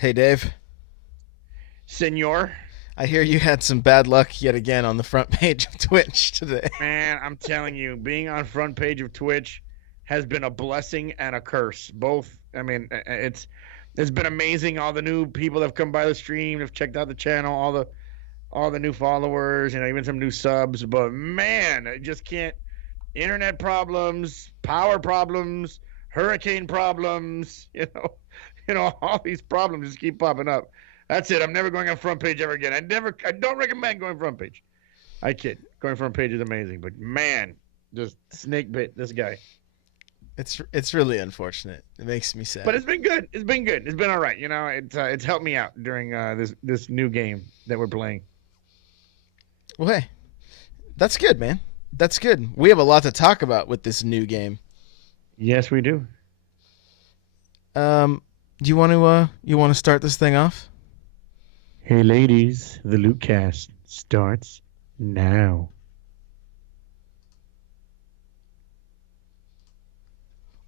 Hey Dave, Senor. I hear you had some bad luck yet again on the front page of Twitch today. Man, I'm telling you, being on front page of Twitch has been a blessing and a curse. Both. I mean, it's been amazing. All the new people that have come by the stream, have checked out the channel, all the new followers, even some new subs. But man, I just can't. Internet problems, power problems, hurricane problems. All these problems just keep popping up. That's it. I'm never going on front page ever again. I don't recommend going front page. I kid. Going front page is amazing, but man, just snake bit this guy. It's really unfortunate. It makes me sad. But it's been good. It's been good. It's been all right. It's helped me out during this new game that we're playing. Well, hey, that's good, man. That's good. We have a lot to talk about with this new game. Yes, we do. Do you want to start this thing off? Hey, ladies, the Loot Cast starts now.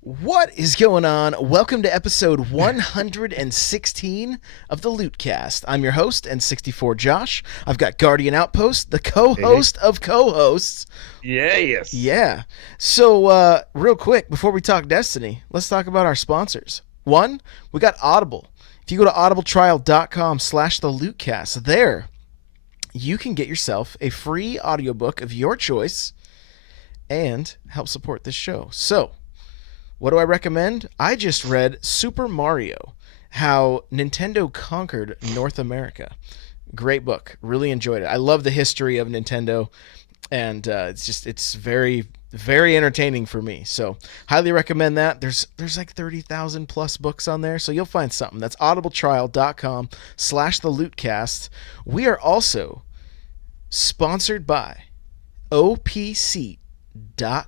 What is going on? Welcome to episode 116 of the Lootcast. I'm your host, N64 Josh. I've got Guardian Outpost, the co-host of co-hosts. Yes. Yeah. So, real quick, before we talk Destiny, let's talk about our sponsors. One, we got Audible. If you go to audibletrial.com/thelootcast, there you can get yourself a free audiobook of your choice and help support this show. So, what do I recommend? I just read Super Mario, How Nintendo Conquered North America. Great book. Really enjoyed it. I love the history of Nintendo, and it's very, very entertaining for me. So highly recommend that. There's like 30,000 plus books on there, so you'll find something. That's audibletrial.com/thelootcast. We are also sponsored by OPSeat.com.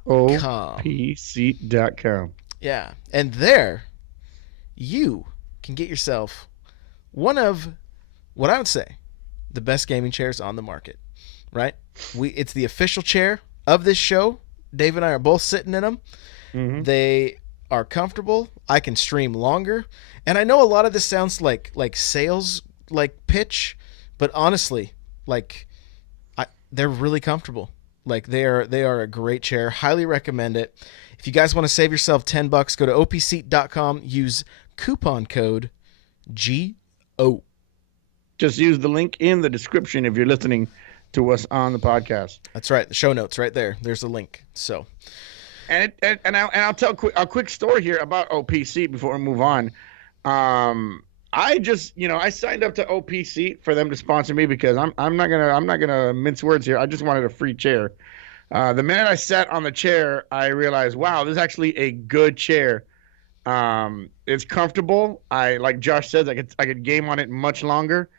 OPSeat.com. Yeah, and there you can get yourself one of what I would say the best gaming chairs on the market, right? It's the official chair of this show. Dave and I are both sitting in them. Mm-hmm. They are comfortable. I can stream longer, and I know a lot of this sounds like sales pitch, but honestly, they're really comfortable. They are a great chair. Highly recommend it. If you guys want to save yourself $10, go to opseat.com. Use coupon code GO. Just use the link in the description if you're listening to us on the podcast. That's right. The show notes right there. There's a link. So, and I'll tell a quick story here about OPSeat before we move on. I just I signed up to OPSeat for them to sponsor me because I'm not gonna mince words here. I just wanted a free chair. The minute I sat on the chair, I realized, wow, this is actually a good chair. It's comfortable. Like Josh says, I could game on it much longer.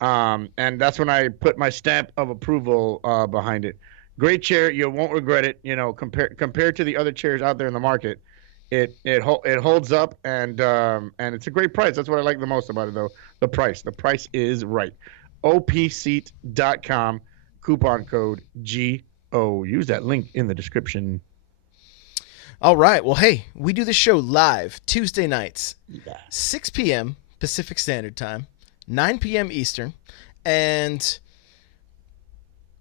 And that's when I put my stamp of approval behind it. Great chair. You won't regret it. Compared to the other chairs out there in the market, it holds up and it's a great price. That's what I like the most about it, though. The price. The price is right. OPSeat.com, coupon code GO. Use that link in the description. All right. Well, hey, we do the show live Tuesday nights, Yeah. 6 p.m. Pacific Standard Time, 9 p.m. Eastern, and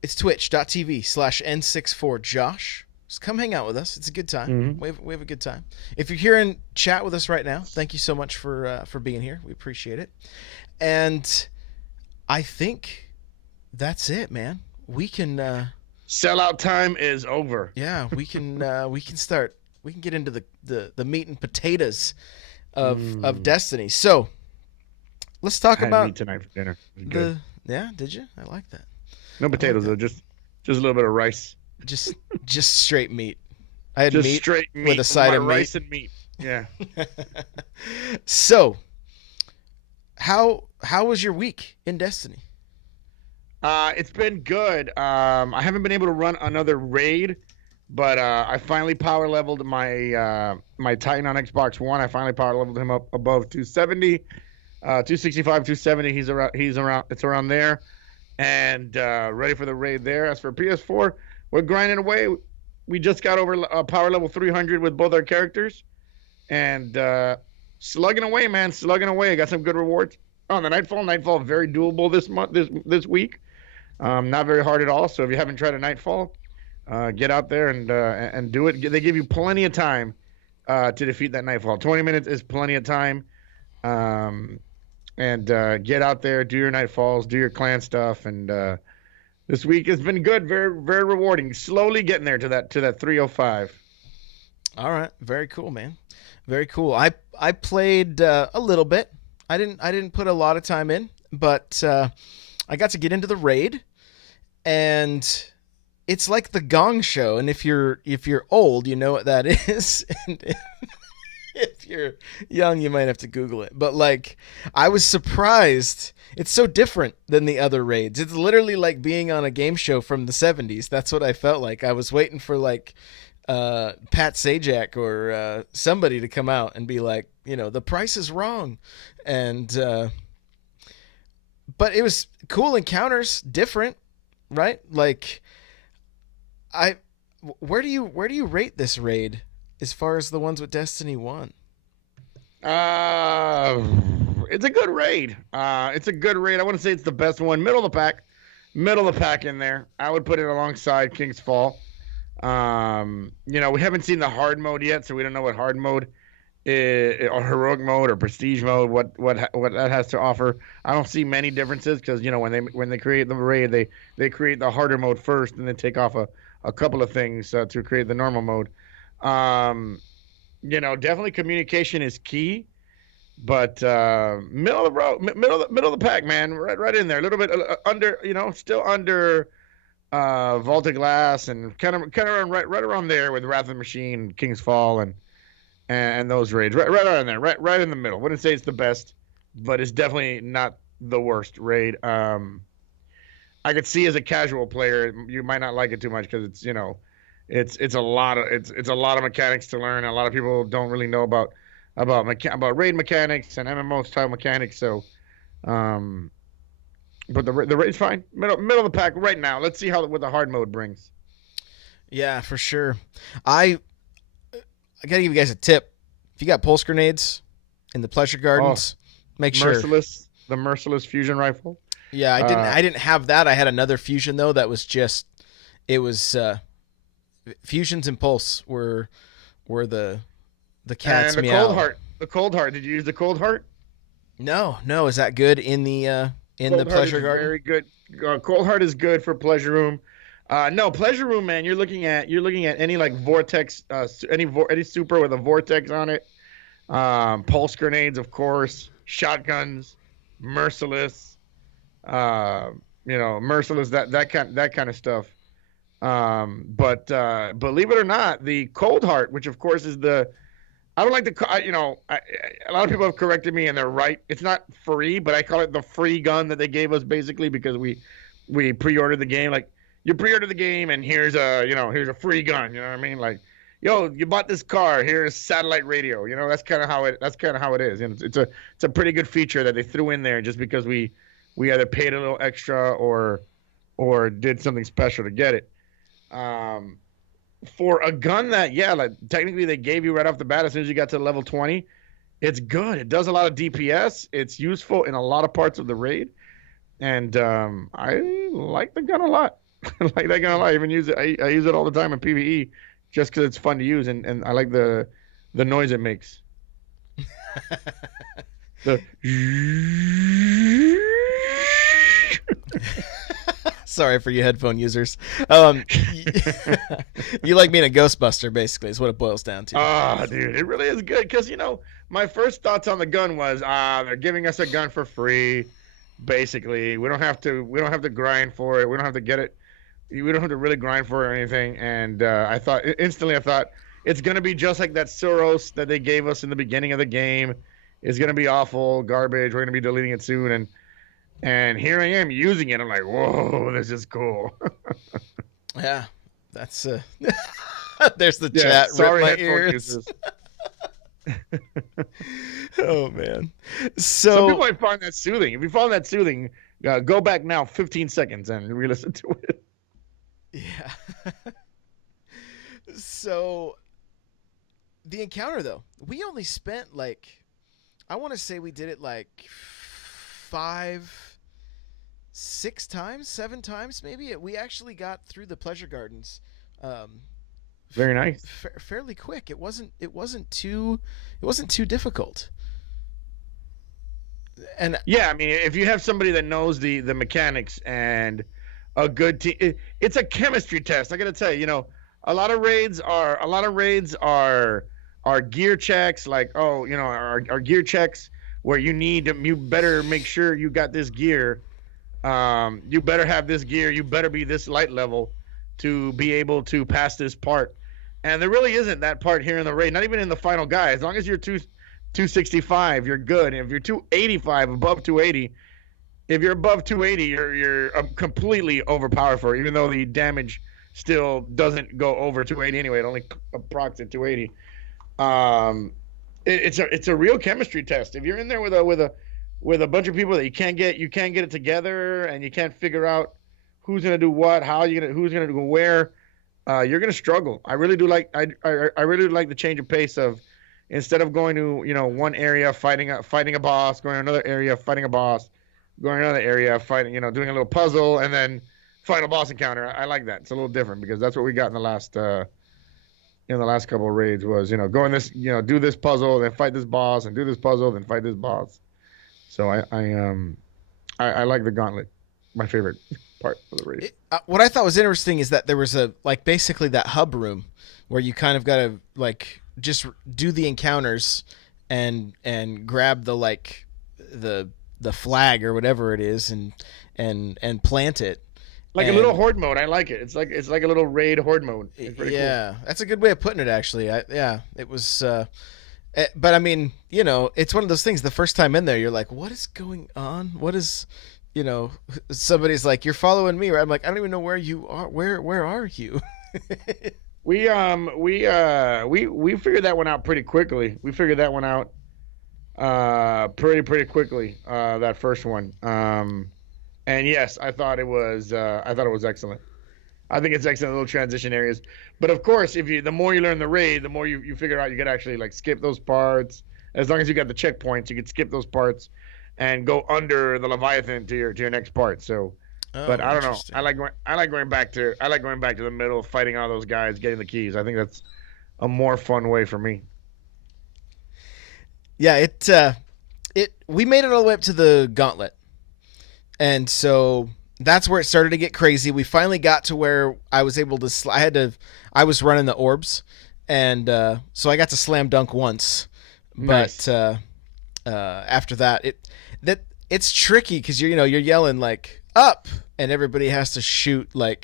it's twitch.tv/N64Josh. Just come hang out with us. It's a good time. Mm-hmm. We have a good time. If you're here in chat with us right now, thank you so much for being here. We appreciate it. And I think that's it, man. We can Sellout time is over. yeah, we can start. We can get into the meat and potatoes of Destiny. So let's talk I had about meat tonight for dinner. It was good. yeah. Did you? I like that. No potatoes though, just a little bit of rice. Just straight meat. I had Just meat straight meat with a side of rice meat. and meat. Yeah. So, how was your week in Destiny? It's been good. I haven't been able to run another raid, but I finally power leveled my Titan on Xbox One. I finally power leveled him up above 270, 265, 270. He's around. It's around there, and ready for the raid there. As for PS4, we're grinding away. We just got over power level 300 with both our characters, and slugging away, man, slugging away. I got some good rewards. on the Nightfall. Nightfall very doable this month, this week. Not very hard at all. So if you haven't tried a Nightfall, get out there and do it. They give you plenty of time to defeat that Nightfall. 20 minutes is plenty of time. Um, and get out there, do your Nightfalls, do your clan stuff, and this week has been good, very very rewarding. Slowly getting there to that 305. All right, very cool, man. Very cool. I played a little bit. I didn't put a lot of time in, but I got to get into the raid, and it's like the Gong Show. And if you're old, you know what that is. And if you're young, you might have to Google it. But like, I was surprised. It's so different than the other raids. It's literally like being on a game show from the '70s. That's what I felt like. I was waiting for like Pat Sajak or somebody to come out and be like, the price is wrong, and but it was cool encounters, different, right? Like, I, where do you rate this raid as far as the ones with Destiny 1? Uh, it's a good raid. It's a good raid. I want to say it's the best one, middle of the pack in there. I would put it alongside King's Fall. We haven't seen the hard mode yet, so we don't know what hard mode or heroic mode or prestige mode what that has to offer. I don't see many differences because when they create the raid, they create the harder mode first and then take off a couple of things to create the normal mode. Definitely communication is key, but middle of the road, middle of the pack, man, right in there, a little bit under, still under Vaulted Glass and kind of right around there with Wrath of the Machine, King's Fall, and those raids, right around there, right in the middle. Wouldn't say it's the best, but it's definitely not the worst raid. I could see as a casual player, you might not like it too much because it's a lot of mechanics to learn. A lot of people don't really know about raid mechanics and MMO style mechanics. So, but the raid's fine. Middle of the pack right now. Let's see what the hard mode brings. Yeah, for sure. I gotta give you guys a tip. If you got pulse grenades in the pleasure gardens, make sure. The merciless fusion rifle. Yeah, I didn't have that. I had another fusion though that was just it was fusions and pulse were the cat's and the meow. cold heart. The cold heart. Did you use the cold heart? No. Is that good in the pleasure garden? Very good. Cold heart is good for pleasure room. No, pleasure room, man. You're looking at any like vortex, any super with a vortex on it. Pulse grenades, of course. Shotguns, merciless. Merciless. That kind of stuff. But believe it or not, the cold heart, which of course is I don't like a lot of people have corrected me and they're right. It's not free, but I call it the free gun that they gave us basically because we pre-ordered the game. Like, you pre-order the game and here's a free gun. You know what I mean? Like, yo, you bought this car. Here's satellite radio. That's kind of how it is. And it's a pretty good feature that they threw in there just because we either paid a little extra or did something special to get it. For a gun that, like technically they gave you right off the bat as soon as you got to level 20, it's good. It does a lot of DPS. It's useful in a lot of parts of the raid, and I like the gun a lot. I like that gun a lot. I even use it. I use it all the time in PvE just because it's fun to use, and I like the noise it makes. The Sorry for you headphone users. You like being a Ghostbuster, basically, is what it boils down to. Oh, dude, it really is good because my first thoughts on the gun was they're giving us a gun for free. Basically, we don't have to grind for it. We don't have to get it. We don't have to really grind for it or anything. And I thought it's gonna be just like that Suros that they gave us in the beginning of the game. It's gonna be awful, garbage. We're gonna be deleting it soon, and here I am using it. I'm like, whoa, this is cool. Yeah, that's there's the chat. Sorry, rip my ears. Oh man. So some people might find that soothing. If you find that soothing, go back now 15 seconds and re-listen to it. Yeah. So the encounter though, we only spent like, I want to say we did it like 5, 6 times, 7 times, maybe. We actually got through the pleasure gardens, um, Very nice. fairly quick. It wasn't too difficult. And Yeah, I mean, if you have somebody that knows the mechanics and a good team, it's a chemistry test. I got to tell you, a lot of raids are gear checks. Like, oh, are gear checks where you better make sure you got this gear. You better have this gear. You better be this light level to be able to pass this part. And there really isn't that part here in the raid. Not even in the final guy. As long as you're 265, you're good. And if you're 285, above 280, if you're above 280, you're completely overpowered for it, even though the damage still doesn't go over 280 anyway. It only approximates at 280. It's a real chemistry test. If you're in there with a bunch of people that you can't get it together, and you can't figure out who's gonna do what, who's gonna go where, you're gonna struggle. I really do like I really do like the change of pace of, instead of going to one area fighting a boss, going to another area fighting a boss, going to another area fighting, doing a little puzzle, and then final boss encounter. I like that. It's a little different because that's what we got in the last couple of raids was, going this, do this puzzle, then fight this boss, and do this puzzle, then fight this boss. So I like the gauntlet. My favorite part of the raid. What I thought was interesting is that there was basically that hub room where you kind of got to just do the encounters and grab the flag or whatever it is and plant it. Like a little horde mode. I like it. It's like a little raid horde mode. It's pretty yeah, cool. that's a good way of putting it. Actually, it was. But I mean, it's one of those things. The first time in there, you're like, "What is going on? What is?" Somebody's like, "You're following me," right? I'm like, "I don't even know where you are. Where are you?" We figured that one out pretty quickly. We figured that one out pretty quickly. That first one. And yes, I thought it was excellent. I think it's excellent little transition areas. But of course, the more you learn the raid, the more you figure out you could actually skip those parts. As long as you got the checkpoints, you could skip those parts and go under the Leviathan to your next part. So, but I don't know. I like going back to the middle, fighting all those guys, getting the keys. I think that's a more fun way for me. Yeah, we made it all the way up to the gauntlet. And so that's where it started to get crazy. We finally got to where I was able to I was running the orbs, and so I got to slam dunk once. Nice. But after that, it's tricky because you're yelling up, and everybody has to shoot the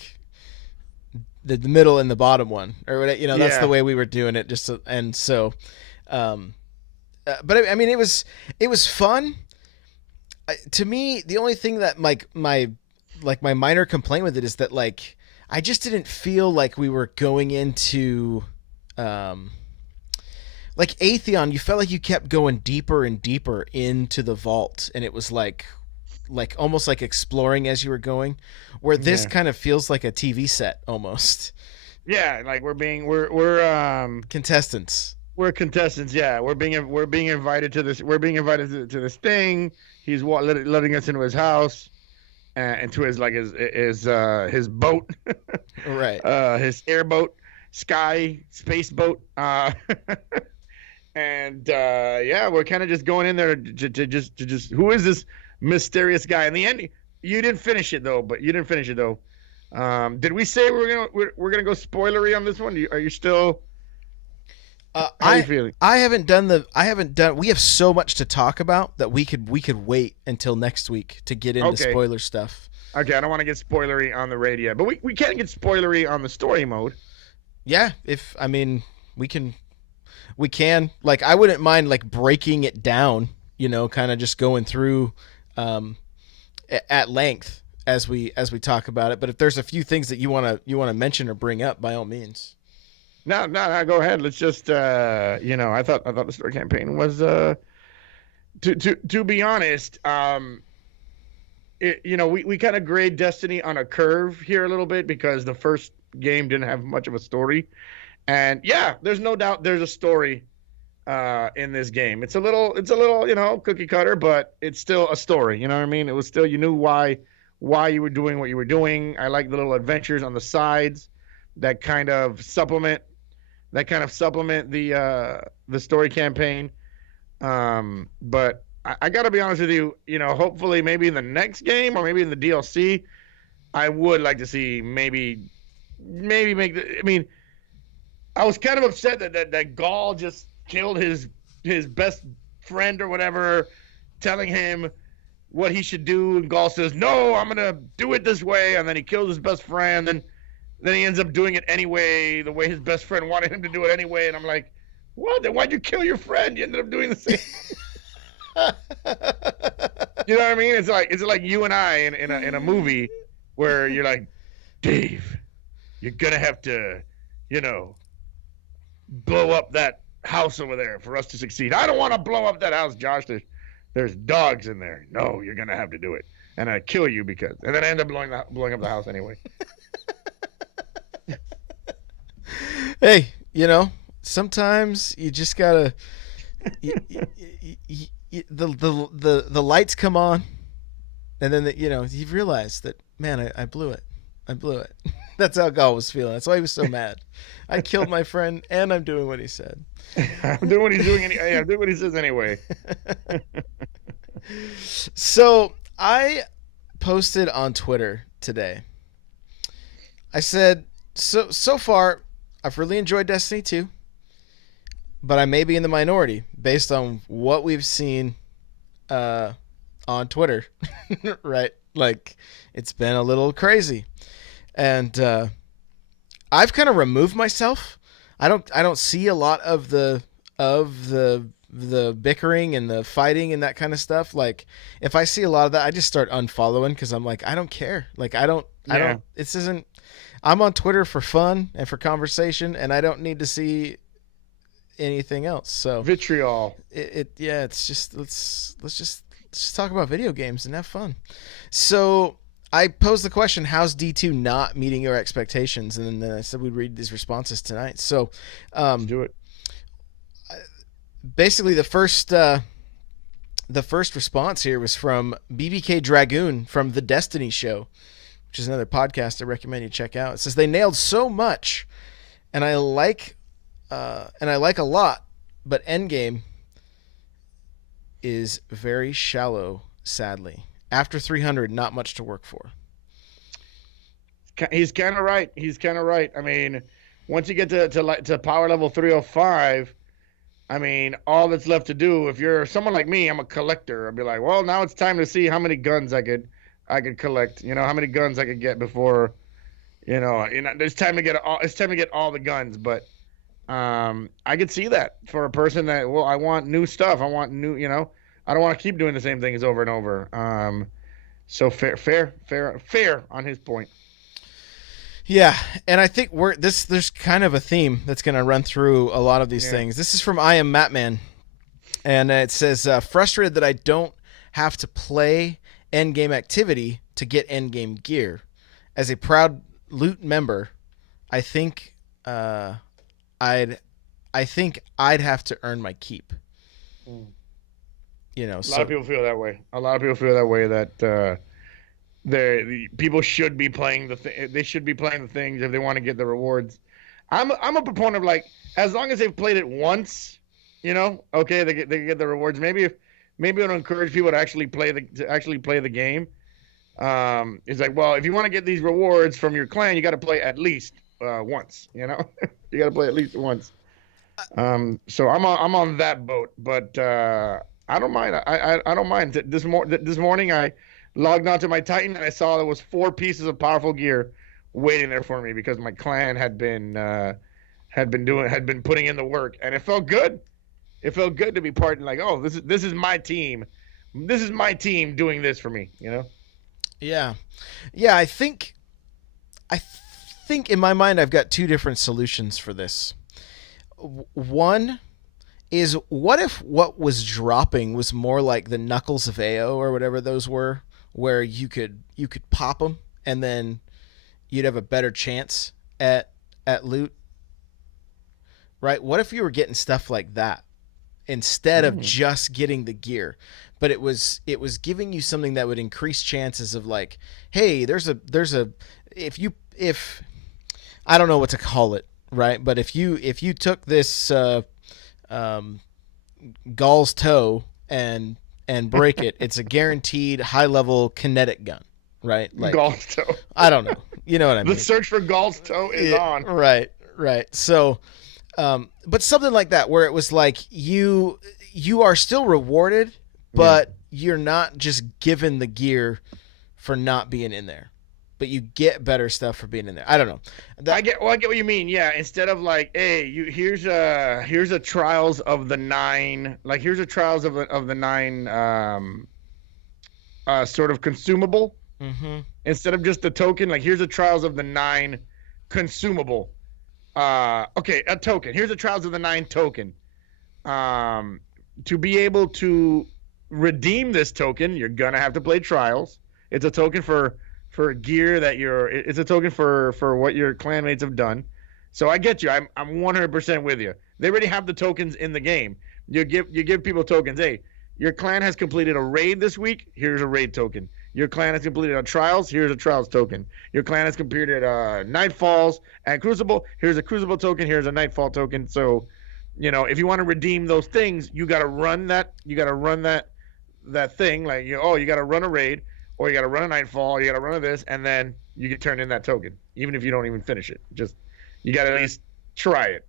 middle and the bottom one, or whatever. That's the way we were doing it. But I mean, it was fun. To me, the only thing that my minor complaint with it is that I just didn't feel like we were going into Atheon. You felt like you kept going deeper and deeper into the vault, and it was like almost like exploring as you were going, where this kind of feels like a TV set almost. Yeah, like we're contestants. We're contestants. Yeah, we're being invited to this. We're being invited to this thing. He's letting us into his house, into his his boat, right? His airboat, space boat. And we're kind of just going in there to just who is this mysterious guy? In the end, you didn't finish it though. Did we say we're gonna go spoilery on this one? Are you still? How are you feeling? I haven't done. We have so much to talk about that we could wait until next week to get into spoiler stuff. Okay, I don't want to get spoilery on the raid yet, but we can get spoilery on the story mode. Yeah, we can. I wouldn't mind breaking it down. Kind of just going through at length as we talk about it. But if there's a few things that you wanna mention or bring up, by all means. No, go ahead. Let's just I thought the story campaign was to be honest, we kind of grade Destiny on a curve here a little bit because the first game didn't have much of a story. And yeah, there's no doubt there's a story in this game. It's a little, cookie cutter, but it's still a story. You know what I mean? It was still, you knew why you were doing what you were doing. I like the little adventures on the sides that kind of supplement the story campaign. But I got to be honest with you. Hopefully, maybe in the next game or maybe in the DLC, I would like to see maybe make the. I mean, I was kind of upset that Gaul just killed his best friend or whatever, telling him what he should do, and Gaul says, "No, I'm gonna do it this way," and then he kills his best friend, and then he ends up doing it anyway, the way his best friend wanted him to do it anyway, and I'm like, "What? Then why'd you kill your friend? You ended up doing the same." You know what I mean? It's like you and I in a movie where you're like, Dave, you're gonna have to, you know, blow up that house over there for us to succeed. I don't want to blow up that house, Josh. There's dogs in there. No, you're gonna have to do it, and I kill you because, and then I end up blowing up the house anyway. Hey, sometimes you just gotta. You, the lights come on, and then you realize that, man, I blew it. I blew it. That's how Gal was feeling. That's why he was so mad. I killed my friend, and I'm doing what he said. I'm doing what he's doing. I'm doing what he says anyway. So I posted on Twitter today. I said, so far, I've really enjoyed Destiny 2, but I may be in the minority based on what we've seen on Twitter, right? Like, it's been a little crazy, and I've kind of removed myself. I don't see a lot of the bickering and the fighting and that kind of stuff. Like, if I see a lot of that, I just start unfollowing because I'm like, I don't care. Like, I don't. This isn't. I'm on Twitter for fun and for conversation, and I don't need to see anything else. So Vitriol. It's just let's just talk about video games and have fun. So I posed the question, how's D2 not meeting your expectations? And then I said we'd read these responses tonight. So Let's do it. basically the first response here was from BBK Dragoon from The Destiny Show, which is another podcast I recommend you check out. It says they nailed so much, and I like a lot, but Endgame is very shallow, sadly. After 300, not much to work for. He's kind of right. I mean, once you get to power level 305, I mean, all that's left to do, if you're someone like me, I'm a collector. I'd be like, well, now it's time to see how many guns I could collect. How many guns I could get before, it's time to get all the guns. But I could see that for a person that, well, I want new stuff. I want new, I don't want to keep doing the same things over and over. So fair on his point. Yeah, and I think there's kind of a theme that's going to run through a lot of these things. This is from I Am Matman, and it says, frustrated that I don't have to play endgame activity to get endgame gear. As a proud loot member, I think I'd have to earn my keep. A lot of people feel that way. That people should be playing they should be playing the things if they want to get the rewards. I'm a proponent of, like, as long as they've played it once, okay, they get the rewards. Maybe it'll encourage people to actually play the game. It's like, well, if you want to get these rewards from your clan, you got to play at least once. You got to play at least once. So I'm on that boat, but I don't mind. I don't mind. This morning I logged onto my Titan and I saw there was 4 pieces of powerful gear waiting there for me because my clan had been putting in the work, and it felt good. It felt good to be part of, like, oh, this is my team. This is my team doing this for me. Yeah. I think in my mind I've got 2 different solutions for this. One is, what if what was dropping was more like the Knuckles of AO or whatever those were, where you could pop them and then you'd have a better chance at loot, right? What if you were getting stuff like that? instead of Mm. just getting the gear. But it was giving you something that would increase chances of like, hey, there's a if I don't know what to call it, right? But if you took this um, Gall's toe and break it, it's a guaranteed high level kinetic gun, right? Like Gall's toe. I don't know, you know what I The mean? search for Gall's toe is Yeah, on. right, right. So, but something like that where it was like you are still rewarded, Yeah. but you're not just given the gear for not being in there, but you get better stuff for being in there. I don't know. I That get well, I get what you mean. Yeah, instead of like, hey, here's a trials of the nine, like here's a trials of the nine sort of consumable. mm-hmm. Instead of just the token, like here's a trials of the nine consumable. Okay, a token. Here's a trials of the nine token. To be able to redeem this token, you're gonna have to play trials. It's a token for gear that you're. It's a token for what your clanmates have done. So I get you. I'm 100% with you. They already have the tokens in the game. You give people tokens. Hey, your clan has completed a raid this week. Here's a raid token. Your clan has completed a trials. Here's a trials token. Your clan has completed nightfalls and crucible. Here's a crucible token. Here's a nightfall token. So, if you want to redeem those things, you got to run that. You got to run that thing. Like you got to run a raid, or you got to run a nightfall. You got to run a this, and then you can turn in that token, even if you don't even finish it. Just you got to at least try it.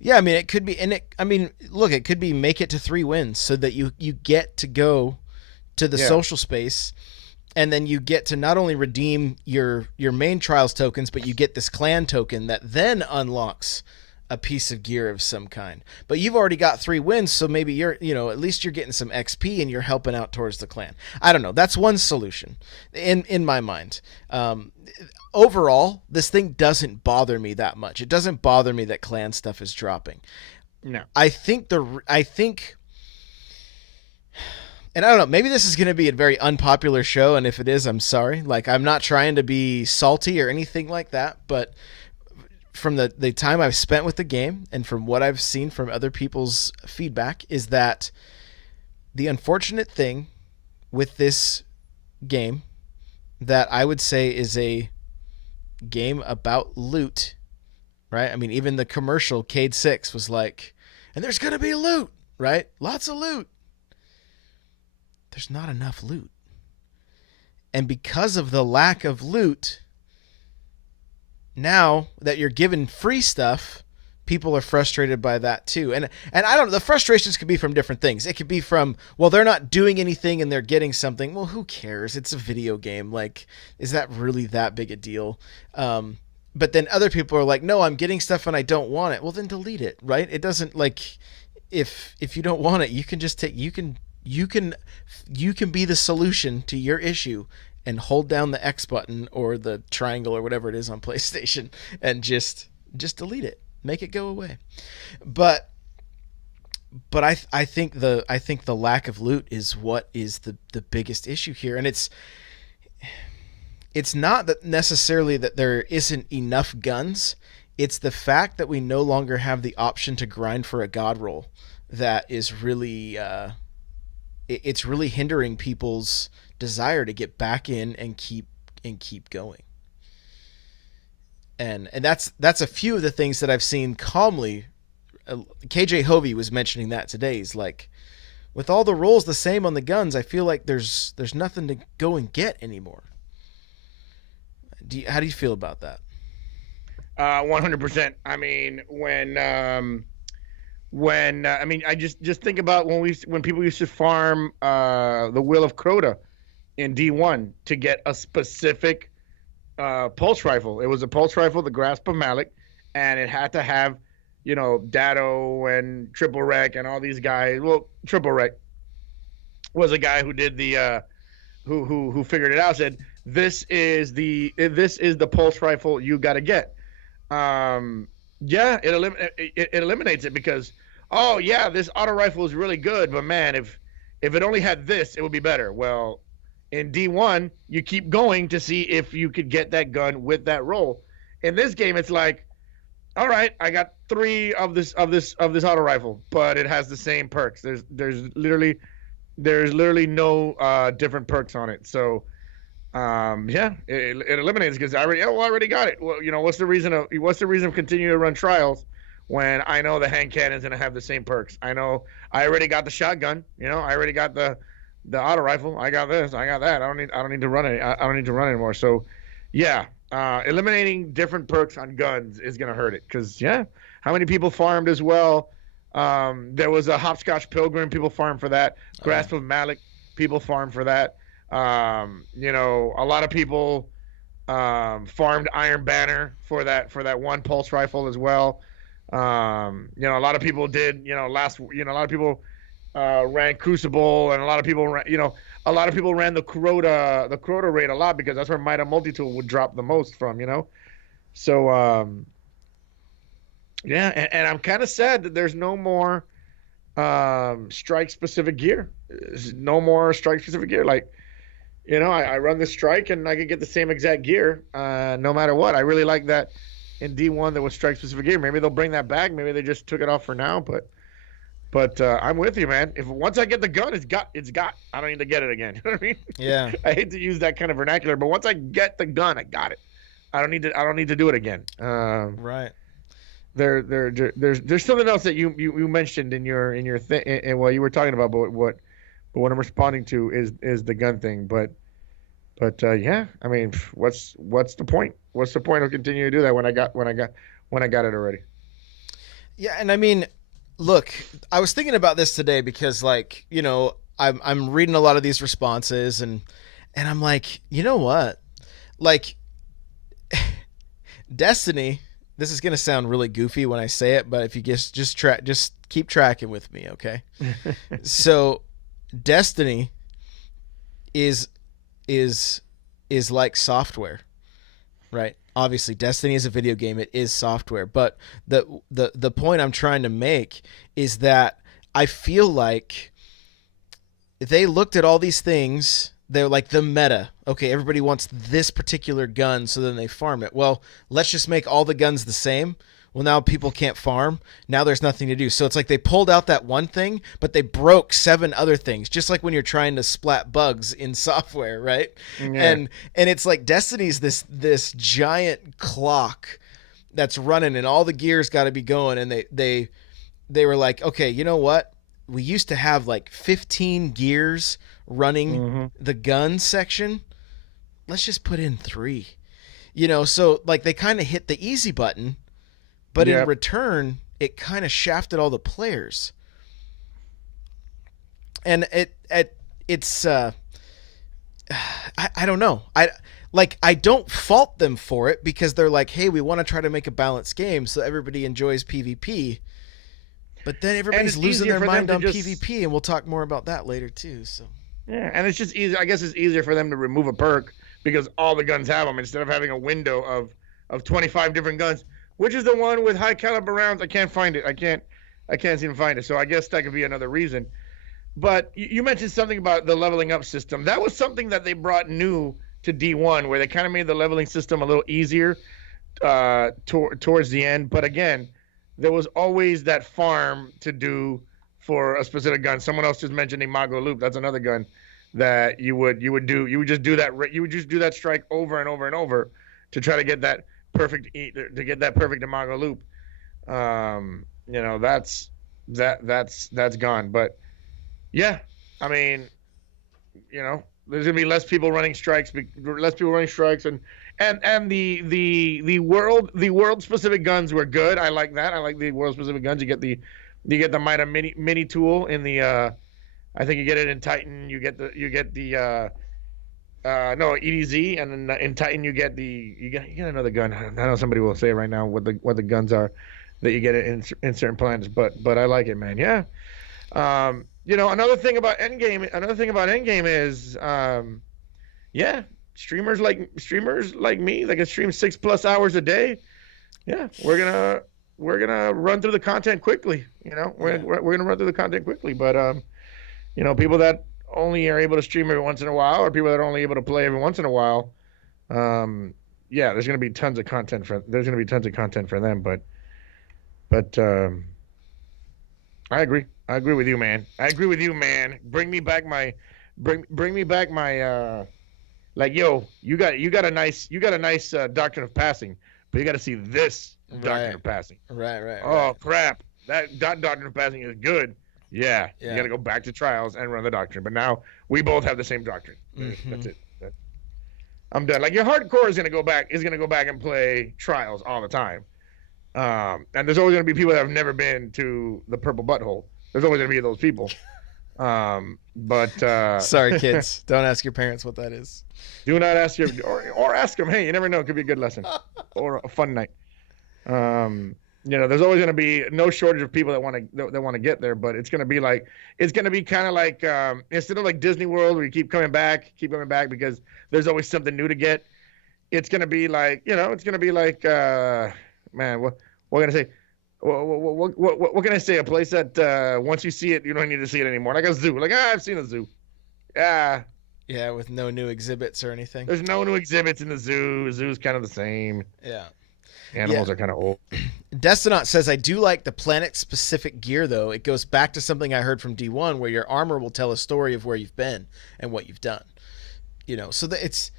Yeah, I mean it could be, and I mean, look, it could be make it to 3 wins so that you get to go to the Yeah. social space, and then you get to not only redeem your main trials tokens, but you get this clan token that then unlocks a piece of gear of some kind. But you've already got 3 wins, so maybe you're at least you're getting some XP and you're helping out towards the clan. I don't know. That's one solution in my mind. Overall, this thing doesn't bother me that much. It doesn't bother me that clan stuff is dropping. No. I think and I don't know, maybe this is going to be a very unpopular show, and if it is, I'm sorry. Like, I'm not trying to be salty or anything like that, but from the time I've spent with the game and from what I've seen from other people's feedback is that the unfortunate thing with this game that I would say is a game about loot, right? I mean, even the commercial Cade 6 was like, and there's going to be loot, right? Lots of loot. There's not enough loot. And because of the lack of loot, now that you're given free stuff, people are frustrated by that too. And I don't know, the frustrations could be from different things. It could be from, well, they're not doing anything and they're getting something. Well, who cares? It's a video game. Like, is that really that big a deal? But then other people are like, no, I'm getting stuff and I don't want it. Well, then delete it, right? It doesn't, like, if you don't want it, you can just take you can be the solution to your issue and hold down the X button or the triangle or whatever it is on PlayStation and just delete it. Make it go away. But I think the lack of loot is what is the biggest issue here, and it's not that necessarily that there isn't enough guns. It's the fact that we no longer have the option to grind for a god roll that is really it's really hindering people's desire to get back in and keep going. And that's a few of the things that I've seen calmly. KJ Hovey was mentioning that today. He's like, with all the rolls the same on the guns, I feel like there's nothing to go and get anymore. How do you feel about that? 100%. I mean, when I mean, I just think about when people used to farm the Will of Crota in D1 to get a specific pulse rifle. It was a pulse rifle, the Grasp of Malik, and it had to have, Datto and Triple Rec and all these guys. Well, Triple Rec was a guy who did the who figured it out. Said this is the pulse rifle you got to get. Yeah, it eliminates it because oh yeah, this auto rifle is really good, but man, if it only had this, it would be better. Well, in D1, you keep going to see if you could get that gun with that roll. In this game, it's like all right, I got 3 of this auto rifle, but it has the same perks. There's literally no different perks on it. So yeah, it eliminates because I already got it. Well, what's the reason of continuing to run trials when I know the hand cannon's gonna have the same perks? I know I already got the shotgun. I already got the auto rifle. I got this. I got that. I don't need to run it. I don't need to run anymore. So yeah, eliminating different perks on guns is gonna hurt it because yeah, how many people farmed as well? There was a hopscotch pilgrim. People farmed for that. Oh yeah. Grasp of Malik. People farmed for that. A lot of people farmed Iron Banner for that one pulse rifle as well. A lot of people did. A lot of people ran Crucible, and a lot of people ran the Crota raid a lot because that's where Mida Multitool would drop the most from. So yeah, and I'm kind of sad that there's no more strike specific gear. There's no more strike specific gear. Like I run the strike and I can get the same exact gear no matter what. I really like that in D1 there was strike specific gear. Maybe they'll bring that back. Maybe they just took it off for now. But I'm with you, man. If once I get the gun, it's got. I don't need to get it again. You know what I mean? Yeah. I hate to use that kind of vernacular, but once I get the gun, I got it. I don't need to do it again. Right. There's something else that you mentioned in your thing and what you were talking about, but what I'm responding to is the gun thing. But yeah, I mean, what's the point? What's the point of continuing to do that when I got it already? Yeah, and I mean, look, I was thinking about this today because, like, I'm reading a lot of these responses, and I'm like, you know what, like, Destiny. This is gonna sound really goofy when I say it, but if you just keep tracking with me, okay? So, Destiny is is is like software, right? Obviously, Destiny is a video game. It is software, but the point I'm trying to make is that I feel like they looked at all these things. They're like the meta. Okay, everybody wants this particular gun, so then they farm it. Well, let's just make all the guns the same. Well, now people can't farm. Now there's nothing to do. So it's like they pulled out that one thing, but they broke 7 other things. Just like when you're trying to splat bugs in software, right? Yeah. And it's like Destiny's this giant clock that's running, and all the gears got to be going. And they were like, okay, you know what? We used to have like 15 gears running the gun section. Let's just put in 3. So like they kind of hit the easy button, but in Yep. return, it kind of shafted all the players. And it's I don't know. I don't fault them for it because they're like, hey, we want to try to make a balanced game so everybody enjoys PvP. But then everybody's it's losing easier their for them mind to on just- PvP, and we'll talk more about that later too. So Yeah, and it's just easy. I guess it's easier for them to remove a perk because all the guns have them instead of having a window of 25 different guns. Which is the one with high caliber rounds? I can't find it. I can't seem to find it. So I guess that could be another reason. But you mentioned something about the leveling up system. That was something that they brought new to D1, where they kind of made the leveling system a little easier towards the end. But again, there was always that farm to do for a specific gun. Someone else just mentioned Imago Loop. That's another gun that you would just do that strike over and over and over to try to get that perfect Imago Loop. That's gone. But yeah, I mean, there's gonna be less people running strikes, and the world specific guns were good. I like that. I like the world specific guns. You get the Mida mini tool in the I think you get it in Titan. You get the no EDZ, and then in Titan you get another gun. I know somebody will say right now what the guns are that you get in certain planets, but I like it, man. Yeah. Another thing about Endgame is yeah, streamers like me that can stream 6+ hours a day. Yeah, we're gonna run through the content quickly. We're gonna run through the content quickly, but people that only are able to stream every once in a while, or people that are only able to play every once in a while, yeah, there's gonna be tons of content for them. But But I agree. I agree with you, man. I agree with you, man. Bring me back my like, yo, you got a nice doctrine of passing, but you got to see this doctrine Right. of passing. Right. Oh crap, that doctrine of passing is good. Yeah, you got Yeah. to go back to trials and run the doctrine. But now we both have the same doctrine. Hmm. That's it. I'm done. Like your hardcore is gonna go back and play trials all the time. And there's always gonna be people that have never been to the purple butthole. There's always gonna be those people. But Sorry, kids. Don't ask your parents what that is. do not ask your or ask them. Hey, you never know. It could be a good lesson or a fun night. There's always going to be no shortage of people that want to get there, but it's going to be kind of like instead of like Disney World where you keep coming back because there's always something new to get. It's going to be like man, what can I say? What can I say? A place that once you see it, you don't need to see it anymore. Like a zoo. Like I've seen a zoo. Yeah, Yeah, with no new exhibits or anything. there's no new exhibits in the zoo. Zoo's kind of the same. Yeah. Yeah. Animals are kind of old. Destinaut says, I do like the planet specific gear, though. It goes back to something I heard from D1 where your armor will tell a story of where you've been and what you've done. So that it's.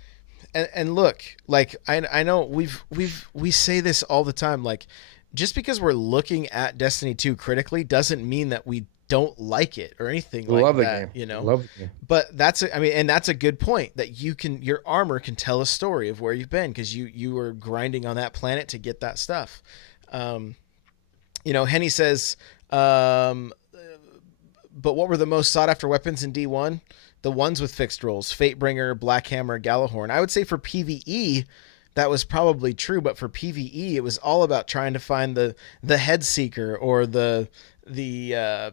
And look, like, I know we say this all the time. Like, just because we're looking at Destiny 2 critically doesn't mean that we don't like it or anything like Love the that, game. Love the game. But and that's a good point that your armor can tell a story of where you've been because you were grinding on that planet to get that stuff. Henny says, but what were the most sought after weapons in D1? The ones with fixed rolls, Fatebringer, Blackhammer, Gallahorn. I would say for PvE, that was probably true, but for PvE, it was all about trying to find the Head Seeker or the there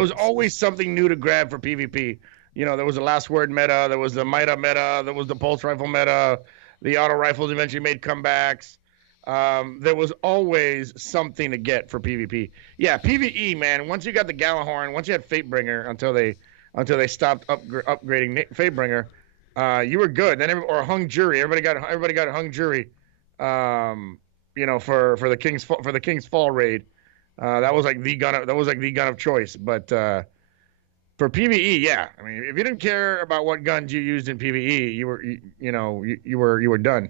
was always something new to grab for PvP. There was the last word meta, there was the Mida meta, there was the pulse rifle meta, the auto rifles eventually made comebacks. There was always something to get for PvP. Yeah, PvE, man. Once you got the Gallahorn, once you had Fatebringer until they stopped upgrading Fatebringer, you were good. Then or Hung Jury, everybody got Hung Jury. For the King's Fall raid. That was like the gun of choice. But for PvE, yeah. I mean, if you didn't care about what guns you used in PvE, you were done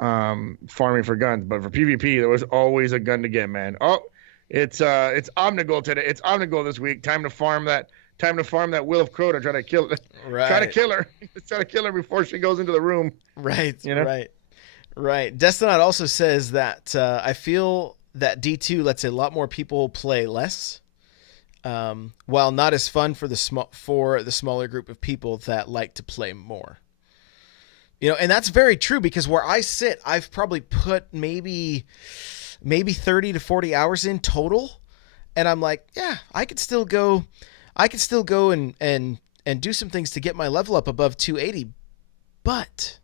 farming for guns. But for PvP, there was always a gun to get, man. Oh, it's Omnigul today. It's Omnigul this week. Time to farm that Will of Crota. Try to kill right. Try to kill her. Try to kill her before she goes into the room. Right. Right. Destinaut also says that I feel that D2 lets a lot more people play less, while not as fun for the smaller group of people that like to play more. And that's very true because where I sit, I've probably put maybe 30 to 40 hours in total, and I'm like, yeah, I could still go and do some things to get my level up above 280, but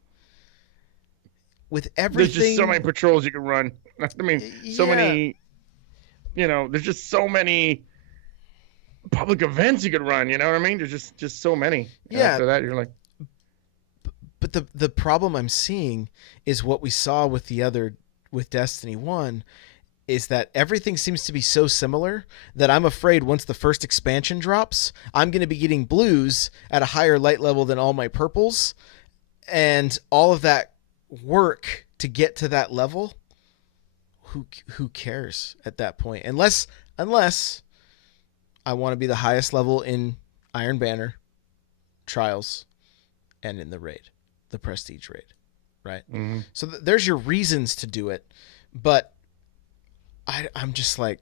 with everything, there's just so many patrols you can run. I mean, so many. There's just so many public events you could run. You know what I mean? There's just so many. And yeah. After that, you're like. But the problem I'm seeing is what we saw with Destiny 1 is that everything seems to be so similar that I'm afraid once the first expansion drops, I'm going to be getting blues at a higher light level than all my purples, and all of that work to get to that level, who cares at that point? Unless I want to be the highest level in Iron Banner, Trials, and in the raid, the Prestige raid, right? Mm-hmm. So there's your reasons to do it, but I'm just like,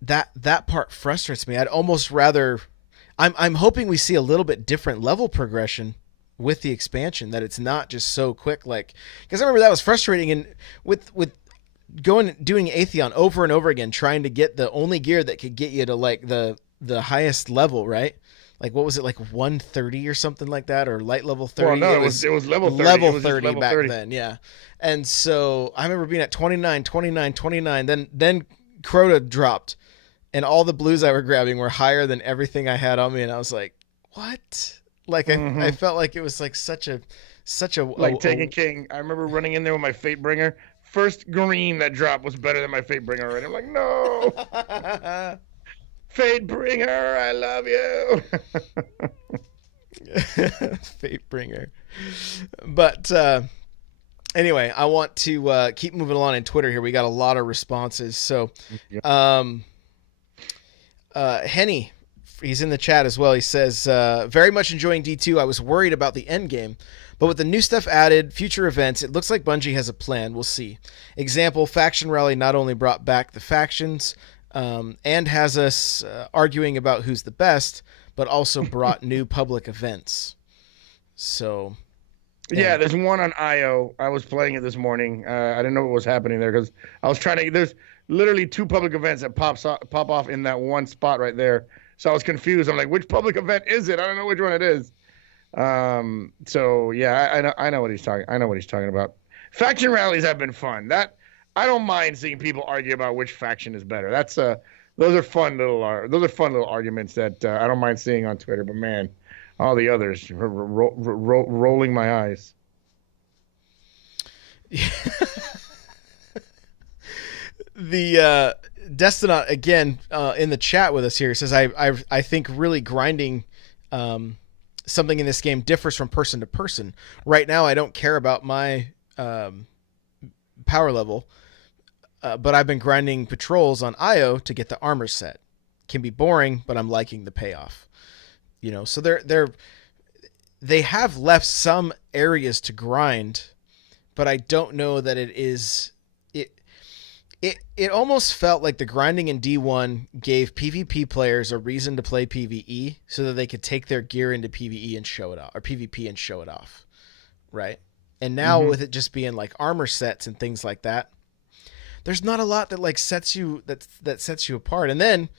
that part frustrates me. I'd almost rather, I'm hoping we see a little bit different level progression with the expansion, that it's not just so quick, like, because I remember that was frustrating, and with doing Atheon over and over again, trying to get the only gear that could get you to like the highest level, right? Like, what was it, like 130 or something like that, or light level 30? Well, no, it was level 30. Level it was 30 level back 30. then, yeah. And so I remember being at 29. Then Crota dropped, and all the blues I were grabbing were higher than everything I had on me, and I was like, what? Like, I felt like it was like such a like Taken King. I remember running in there with my Fatebringer. first green that dropped was better than my Fate Bringer already. I'm like, no, Fate Bringer, I love you. Fate bringer. But anyway, I want to keep moving along in Twitter here. We got a lot of responses. So, Yep. um, Henny, he's in the chat as well. He says, very much enjoying D2. I was worried about the end game, but with the new stuff added, future events, it looks like Bungie has a plan. We'll see. Example, Faction Rally not only brought back the factions and has us arguing about who's the best, but also brought new public events. So, Yeah, and there's one on IO. I was playing it this morning. I didn't know what was happening there because I was trying to. There's literally two public events that pop off in that one spot right there. So I was confused. I'm like, which public event is it? I don't know which one it is. So yeah, I know what he's talking. I know what he's talking about. Faction rallies have been fun. That I don't mind seeing people argue about which faction is better. Those are fun little arguments that I don't mind seeing on Twitter. But man, all the others rolling my eyes. the Destinaut again in the chat with us here says I think really grinding something in this game differs from person to person. Right now, I don't care about my power level, but I've been grinding patrols on IO to get the armor set. Can be boring, but I'm liking the payoff. You know, so they have left some areas to grind, but I don't know that it is it almost felt like the grinding in D1 gave PvP players a reason to play PvE so that they could take their gear into PvE and show it off, or PvP and show it off, right? And now with it just being like armor sets and things like that, there's not a lot that like sets you that sets you apart. And then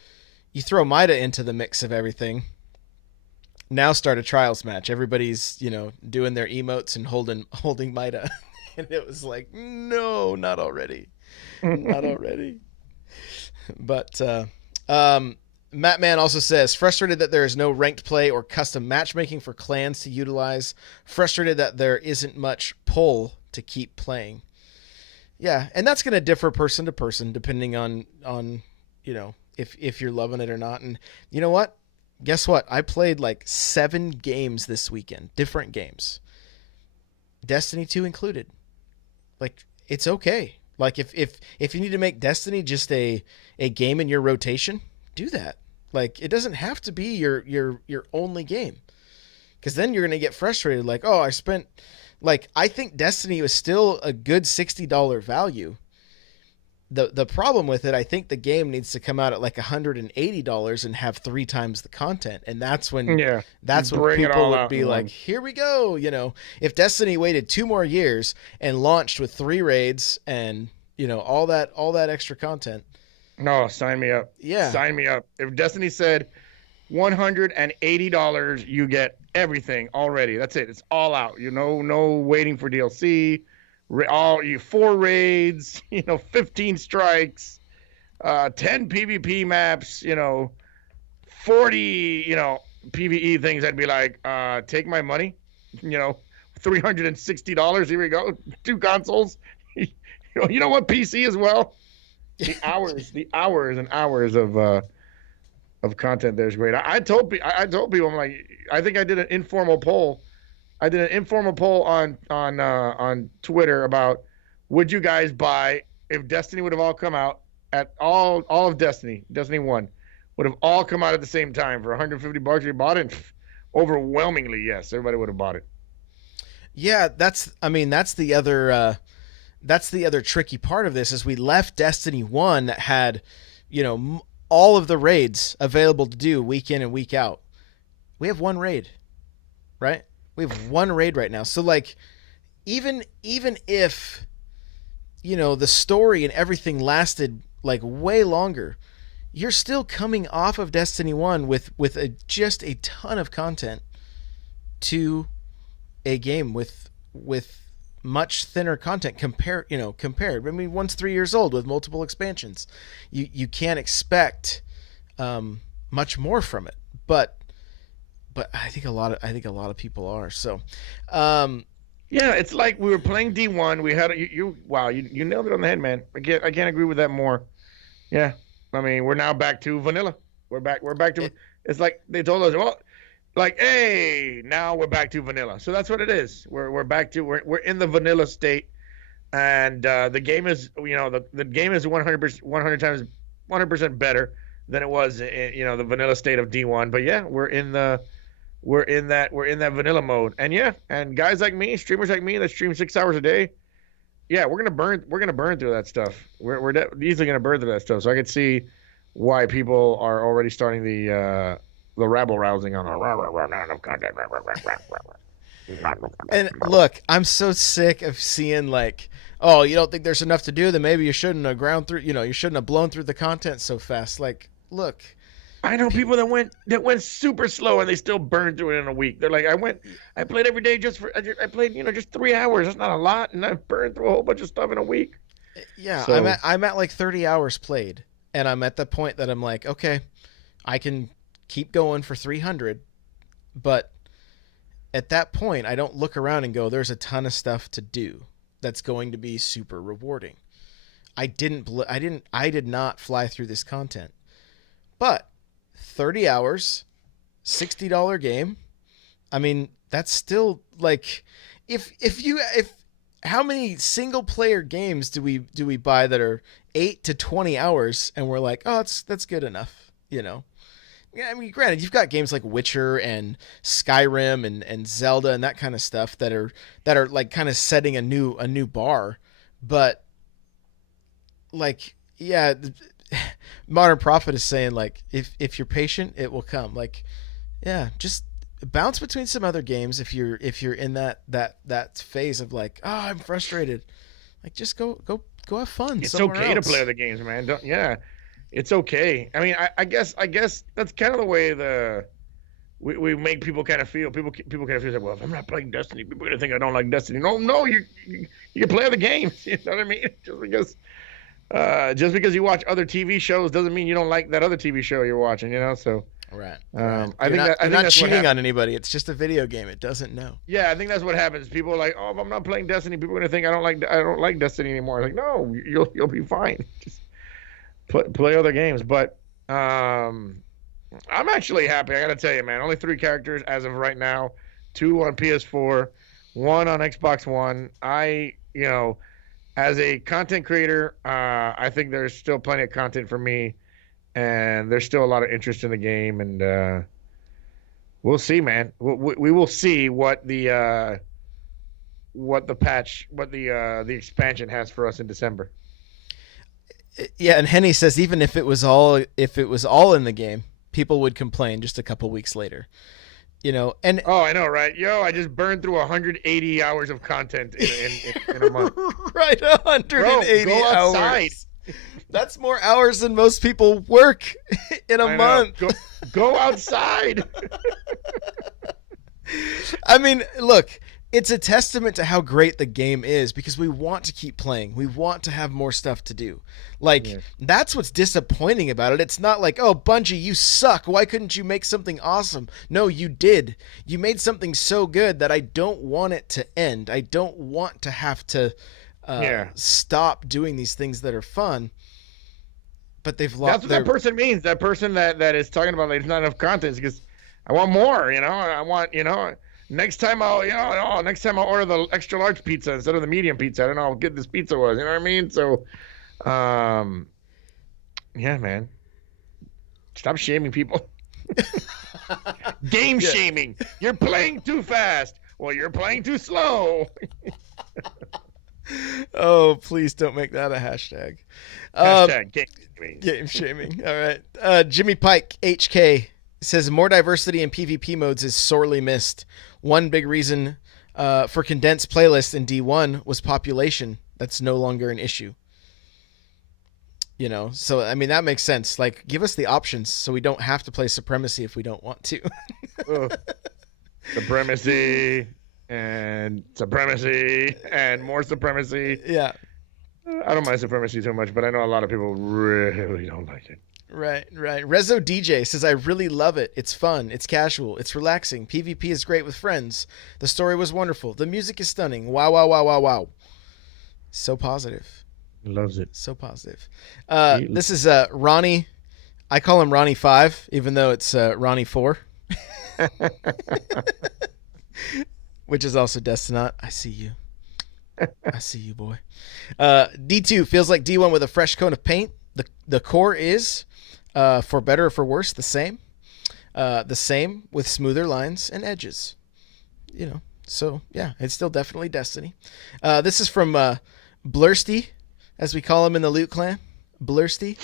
you throw Mida into the mix of everything. Now start a trials match. Everybody's, doing their emotes and holding Mida. And it was like, no, not already. Not already. But Matt Man also says, frustrated that there is no ranked play or custom matchmaking for clans to utilize. Frustrated that there isn't much pull to keep playing. Yeah, and that's going to differ person to person depending on if you're loving it or not. And you know what? Guess what? I played like 7 games this weekend, different games. Destiny 2 included. Like, it's okay. Like if you need to make Destiny just a game in your rotation, do that. Like, it doesn't have to be your only game. Cuz then you're going to get frustrated like, "Oh, I think Destiny was still a good $60 value. The problem with it, I think the game needs to come out at like $180 and have 3 times the content, and that's when people would be like, "Here we go." If Destiny waited 2 more years and launched with 3 raids and all that extra content. No, sign me up. Yeah, sign me up. If Destiny said $180, you get everything already. That's it. It's all out. No waiting for DLC. All you 4 raids, 15 strikes, 10 PvP maps, 40, PvE things. I'd be like, take my money, $360. Here we go. 2 consoles. You know what? PC as well. The hours and hours of content there's great. I told people, I'm like, I think I did an informal poll. I did an informal poll on Twitter about, would you guys buy if Destiny would have all come out at all of Destiny 1 would have all come out at the same time for $150 you bought it? Overwhelmingly, yes, everybody would have bought it. Yeah, that's the other tricky part of this is we left Destiny 1 that had, all of the raids available to do week in and week out. We have 1 raid, right? We have 1 raid right now. So like, even if, the story and everything lasted like way longer, you're still coming off of Destiny 1 with just a ton of content to a game with much thinner content compared. I mean, one's 3 years old with multiple expansions. You can't expect much more from it. But I think a lot of people are. So Yeah, it's like we were playing D1. We had wow, you nailed it on the head, man. I can't agree with that more. Yeah, I mean, we're now back to vanilla. We're back to. It, It's like they told us, well, like, hey, now we're back to vanilla. So that's what it is. We're back to we're in the vanilla state, and the game is the game is 100% 100% better than it was in the vanilla state of D1. But yeah, we're in that vanilla mode, and yeah, and guys like me, streamers like me that stream 6 hours a day, yeah, we're gonna burn through that stuff. We're easily gonna burn through that stuff. So I could see why people are already starting the rabble rousing on not enough content. and look, I'm so sick of seeing like, oh, you don't think there's enough to do? Then maybe you shouldn't have ground through. You shouldn't have blown through the content so fast. Like, look, I know people that went super slow and they still burned through it in a week. They're like, I played every day I played just 3 hours. That's not a lot, and I burned through a whole bunch of stuff in a week. yeah, So I'm at like 30 hours played, and I'm at the point that I'm like, okay, I can keep going for 300, but at that point, I don't look around and go, there's a ton of stuff to do that's going to be super rewarding. I did not fly through this content, but 30 hours, $60 game. I mean, that's still like, if how many single player games do we buy that are 8 to 20 hours and we're like, oh, that's good enough, you know? Yeah, I mean, granted, you've got games like Witcher and Skyrim and Zelda and that kind of stuff that are like kind of setting a new bar, but like, yeah, Modern Prophet is saying like, if you're patient, it will come. Like, yeah, just bounce between some other games if you're in that phase of like, oh, I'm frustrated. Like, just go have fun it's somewhere okay to else. play other games, man. Yeah, it's okay. I mean, I guess that's kind of the way we make people kind of feel. People kind of feel like, well, if I'm not playing Destiny, people are gonna think I don't like Destiny. No, you can play other games. You know what I mean? Just because you watch other TV shows doesn't mean you don't like that other TV show you're watching. So Right. Right. I think You're that's not what cheating happens. on anybody. It's just a video game. It doesn't know. Yeah, I think that's what happens. People are like, oh, if I'm not playing Destiny, people are gonna think I don't like Destiny anymore. Like, no, you'll be fine. Just play other games. But I'm actually happy. I gotta tell you, man. Only 3 characters as of right now. 2 on PS4, 1 on Xbox One. As a content creator, I think there's still plenty of content for me, and there's still a lot of interest in the game, and we'll see, man. We will see what the expansion has for us in December. Yeah, and Henny says even if it was all in the game, people would complain just a couple weeks later. And Oh, I know, right? Yo, I just burned through 180 hours of content in a month. right, Bro, 180 go outside. hours. That's more hours than most people work in a I know. month. Go outside. I mean, look, it's a testament to how great the game is because we want to keep playing. We want to have more stuff to do. Like, Yeah. that's what's disappointing about it. It's not like, oh, Bungie, you suck. Why couldn't you make something awesome? No, you did. You made something so good that I don't want it to end. I don't want to have to Yeah. stop doing these things that are fun. But they've That's lost what their. that person means. That person that is talking about like there's not enough content because I want more. I want next time next time I'll order the extra large pizza instead of the medium pizza. I don't know how good this pizza was. You know what I mean? So, yeah, man, stop shaming people. Game Yeah. shaming. You're playing too fast. Well, you're playing too slow. Oh, please don't make that a hashtag. Hashtag game shaming. Game shaming. All right. Jimmy Pike HK says more diversity in PvP modes is sorely missed. One big reason for condensed playlist in D1 was population. That's no longer an issue. So I mean that makes sense. Like, give us the options so we don't have to play Supremacy if we don't want to. Ugh. Supremacy and supremacy and more supremacy. Yeah. I don't mind supremacy too much, but I know a lot of people really don't like it. Right, right. Rezo DJ says, I really love it. It's fun. It's casual. It's relaxing. PvP is great with friends. The story was wonderful. The music is stunning. Wow, wow, wow, wow, wow. So positive. Loves it. So positive. He- This is Ronnie. I call him Ronnie 5, even though it's Ronnie 4, which is also Destinat. I see you. I see you, boy. D2 feels like D1 with a fresh coat of paint. The core is, for better or for worse, the same. The same with smoother lines and edges. You know, so yeah, it's still definitely Destiny. This is from Blursty, as we call him in the Loot Clan. Blursty.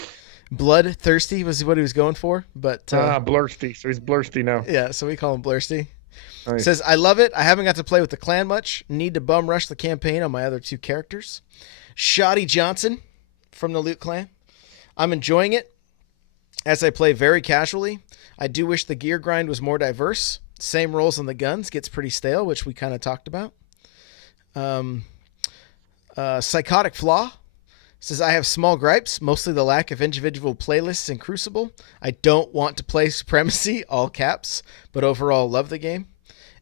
Bloodthirsty was what he was going for, but Blursty. So he's Blursty now. yeah, so we call him Blursty. Nice. Says, I love it. I haven't got to play with the clan much. Need to bum rush the campaign on my other two characters. Shoddy Johnson from the Loot Clan. I'm enjoying it as I play very casually. I do wish the gear grind was more diverse. Same rolls on the guns gets pretty stale, which we kind of talked about. Psychotic Flaw says, I have small gripes, mostly the lack of individual playlists in Crucible. I don't want to play Supremacy, all caps, but overall love the game.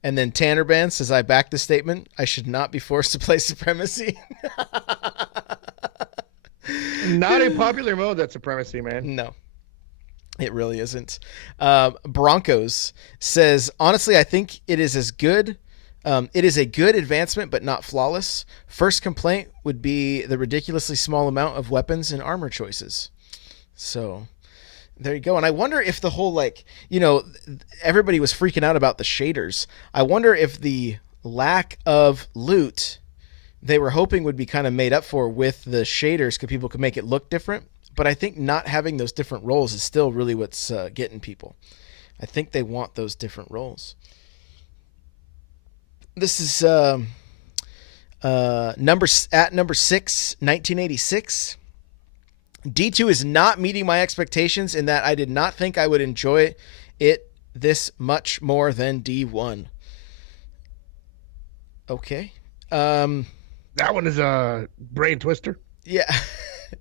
And then Tanner Band says, I back the statement. I should not be forced to play Supremacy. Not a popular mode, that Supremacy, man. No, it really isn't. Broncos says, honestly, I think it is as good. It is a good advancement, but not flawless. First complaint would be the ridiculously small amount of weapons and armor choices. So there you go. And I wonder if the whole, everybody was freaking out about the shaders. I wonder if the lack of loot they were hoping would be kind of made up for with the shaders because people could make it look different. But I think not having those different roles is still really what's getting people. I think they want those different roles. This is number 6, 1986. D2 is not meeting my expectations in that I did not think I would enjoy it this much more than D1. Okay. That one is a brain twister. Yeah,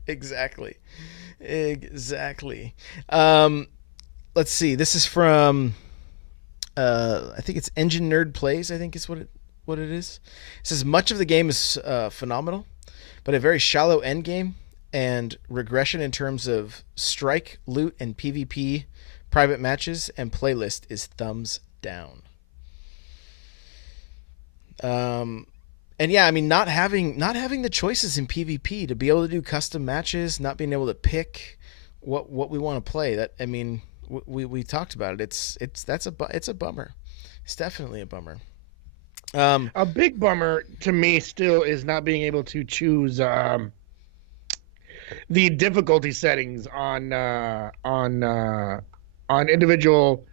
exactly. Exactly. Let's see. This is from I think it's Engine Nerd Plays, I think is what it is. It says much of the game is phenomenal, but a very shallow end game and regression in terms of strike, loot, and PvP private matches and playlist is thumbs down. And yeah, I mean, not having the choices in PvP to be able to do custom matches, not being able to pick what we want to play. That, I mean, we talked about it. It's a bummer. It's definitely a bummer. A big bummer to me still is not being able to choose the difficulty settings on individual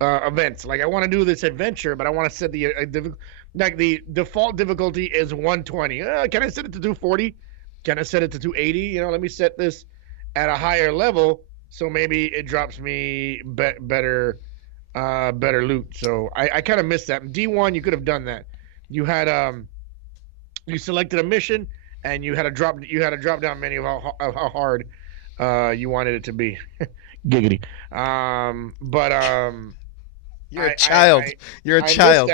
events. Like, I want to do this adventure, but I want to set the default difficulty is 120. Can I set it to 240? Can I set it to 280? Let me set this at a higher level so maybe it drops me better loot. So I kind of missed that. In D1, you could have done that. You had you selected a mission and you had a drop down menu of how hard you wanted it to be. Giggity. You're a child. You're a child.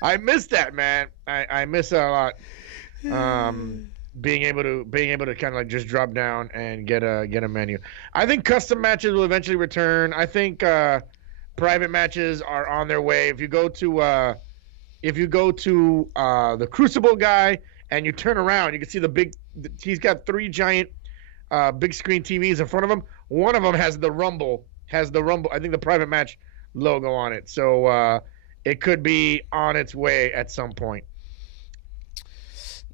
I miss that, man. I miss that a lot. Being able to kind of like just drop down and get a menu. I think custom matches will eventually return. I think private matches are on their way. If you go to the Crucible guy and you turn around, you can see he's got 3 giant big screen TVs in front of him. One of them has the Rumble, I think the private match logo on it. So it could be on its way at some point.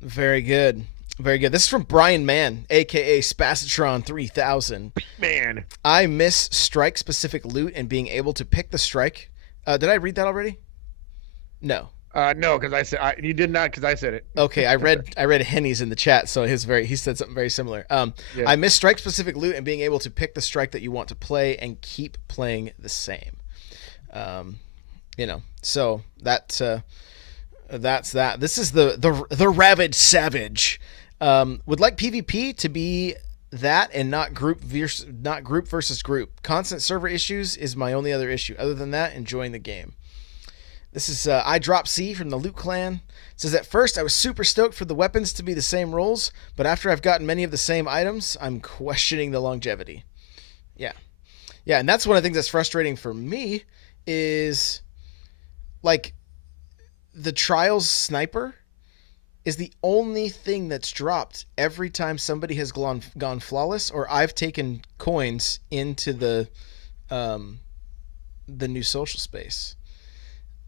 Very good. Very good. This is from Brian Mann, a.k.a. Spacitron 3000. Man. I miss strike-specific loot and being able to pick the strike. Did I read that already? No. No, because you did not, because I said it. Okay, I read Henny's in the chat, so he said something very similar. Yeah. I miss strike-specific loot and being able to pick the strike that you want to play and keep playing the same. So that's that. This is the Ravaged Savage. Would like PvP to be That and not group versus group. Constant server issues is my only other issue. Other than that, enjoying the game. This is I Drop C from the Loot Clan. It says, at first I was super stoked for the weapons to be the same roles, but after I've gotten many of the same items, I'm questioning the longevity. Yeah. Yeah, and that's one of the things that's frustrating for me is like the Trials sniper is the only thing that's dropped every time somebody has gone flawless or I've taken coins into the new social space.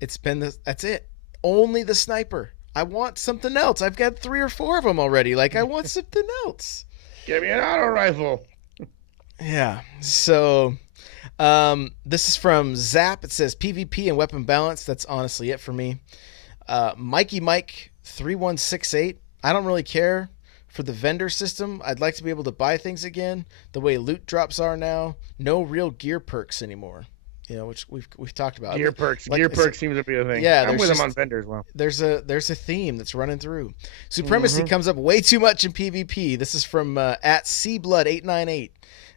It's been that's it. Only the sniper. I want something else. I've got 3 or 4 of them already. Like I want something else. Give me an auto rifle. Yeah. So this is from Zap. It says PvP and weapon balance. That's honestly it for me. Mikey Mike 3168. I don't really care for the vendor system. I'd like to be able to buy things again the way loot drops are now. No real gear perks anymore. You know, which we've talked about. Gear perks. Like, Gear perks seems to be a thing. Yeah, I'm with them on vendor as well. There's a theme that's running through. Supremacy comes up way too much in PvP. This is from at CBlood898.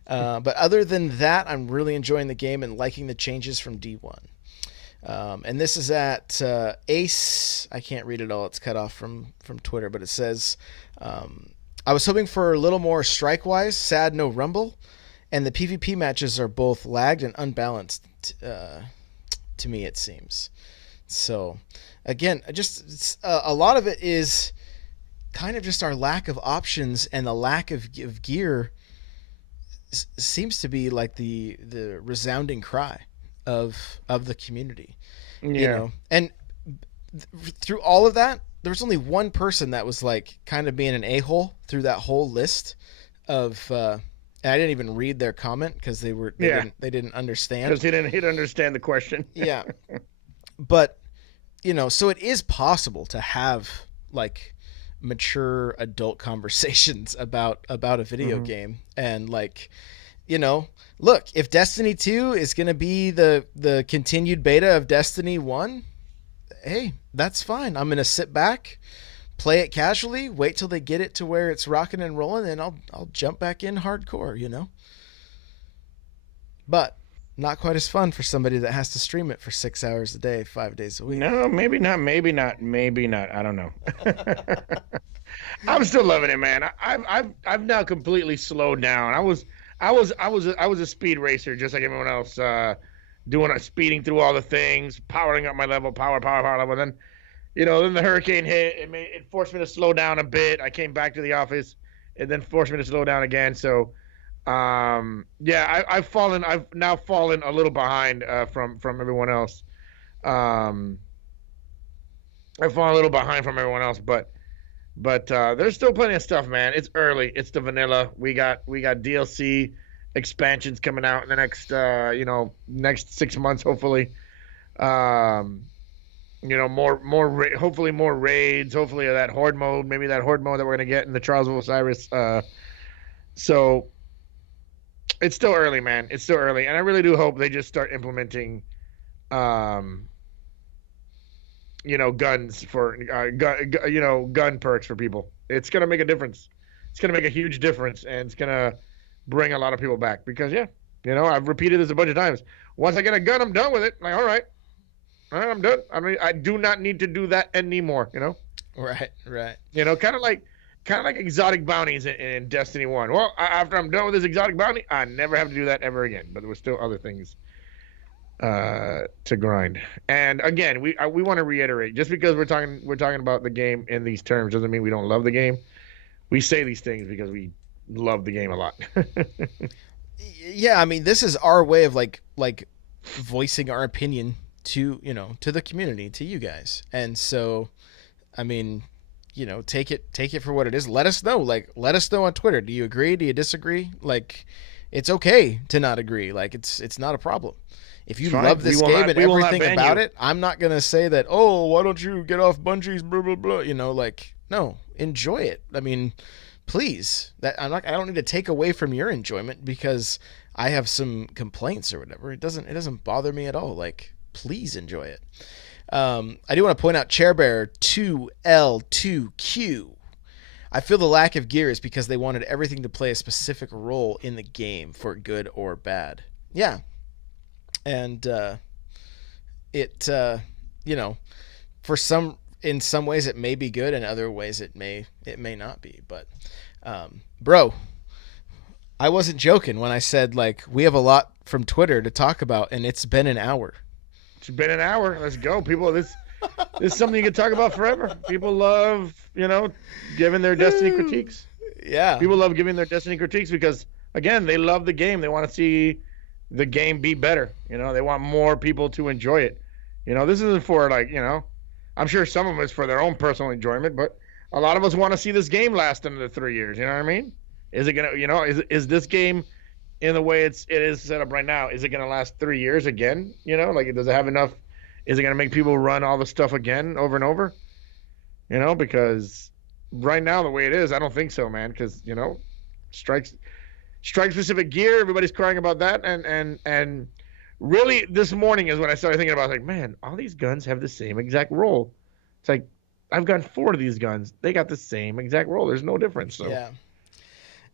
But other than that, I'm really enjoying the game and liking the changes from D1. And this is at Ace. I can't read it all. It's cut off from Twitter, but it says, I was hoping for a little more strike-wise. Sad no rumble. And the PvP matches are both lagged and unbalanced to me, it seems. So, again, just a lot of it is kind of just our lack of options and the lack of gear seems to be like the resounding cry of the community. Yeah. You know, and through all of that, there was only one person that was like kind of being an a-hole through that whole list of. And I didn't even read their comment because they didn't understand. Because he didn't understand the question. Yeah, but you know, so it is possible to have like mature adult conversations about a video game and like, you know, look, if Destiny 2 is going to be the continued beta of Destiny 1, hey, that's fine. I'm going to sit back, play it casually, wait till they get it to where it's rocking and rolling, and I'll jump back in hardcore, you know. But not quite as fun for somebody that has to stream it for 6 hours a day, 5 days a week. No, maybe not. I don't know. I'm still loving it, man. I've now completely slowed down. I was a speed racer just like everyone else, speeding through all the things, powering up my level, power level. Then, you know, then the hurricane hit. It forced me to slow down a bit. I came back to the office, and then forced me to slow down again. So, I've now fallen a little behind from everyone else. I've fallen a little behind from everyone else, but there's still plenty of stuff, man. It's early. It's the vanilla. We got DLC expansions coming out in the next 6 months, hopefully. Hopefully more raids, hopefully that horde mode, maybe that horde mode that we're going to get in the Trials of Osiris. So it's still early, man. It's still early. And I really do hope they just start implementing, guns for, gun perks for people. It's going to make a difference. It's going to make a huge difference, and it's going to bring a lot of people back because, I've repeated this a bunch of times. Once I get a gun, I'm done with it. Like, all right, I'm done. I mean, I do not need to do that anymore, Right. Kind of like exotic bounties in Destiny 1. Well, after I'm done with this exotic bounty, I never have to do that ever again. But there were still other things to grind. And again, we want to reiterate, just because we're talking about the game in these terms doesn't mean we don't love the game. We say these things because we love the game a lot. Yeah, I mean, this is our way of like voicing our opinion to the community, to you guys. And so, I mean, take it for what it is. Let us know. Let us know on Twitter. Do you agree? Do you disagree? Like, it's okay to not agree. Like, it's not a problem. If you love this game and everything about it, I'm not gonna say that. Oh, why don't you get off Bungie's blah blah blah? No, enjoy it. I mean, please. I don't need to take away from your enjoyment because I have some complaints or whatever. It doesn't bother me at all. Like, please enjoy it. I do want to point out Chairbearer 2L2Q. I feel the lack of gear is because they wanted everything to play a specific role in the game for good or bad. Yeah, and it you know, for some in some ways it may be good, and other ways it may not be. But bro, I wasn't joking when I said like we have a lot from Twitter to talk about, and it's been an hour. It's been an hour. Let's go, people. This is something you can talk about forever. People love, giving their Destiny critiques. Yeah. People love giving their Destiny critiques because, again, they love the game. They want to see the game be better. They want more people to enjoy it. This isn't for I'm sure some of them is for their own personal enjoyment, but a lot of us want to see this game last another 3 years. You know what I mean? Is it gonna, is this game in the way it is set up right now? Is it gonna last 3 years again? Does it have enough? Is it gonna make people run all the stuff again over and over? Because right now the way it is, I don't think so, man. Because strike specific gear, everybody's crying about that, and really this morning is when I started thinking about like, man, all these guns have the same exact roll. It's like I've got 4 of these guns, they got the same exact roll. There's no difference. So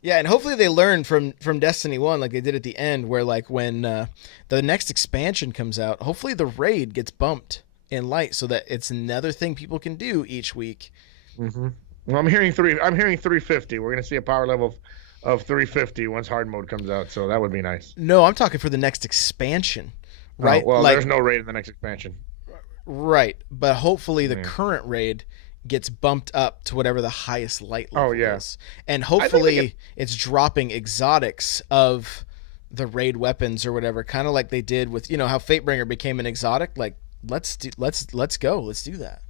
yeah, and hopefully they learn from Destiny 1 like they did at the end, where like when the next expansion comes out, hopefully the raid gets bumped in light so that it's another thing people can do each week. Mm-hmm. Well, I'm hearing 350. We're gonna see a power level of 350 once hard mode comes out, so that would be nice. No, I'm talking for the next expansion, right? Oh, well, there's no raid in the next expansion. Right, but hopefully the current raid gets bumped up to whatever the highest light level is. And hopefully it's dropping exotics of the raid weapons or whatever, kind of like they did with, how Fatebringer became an exotic. Like, let's go. Let's do that.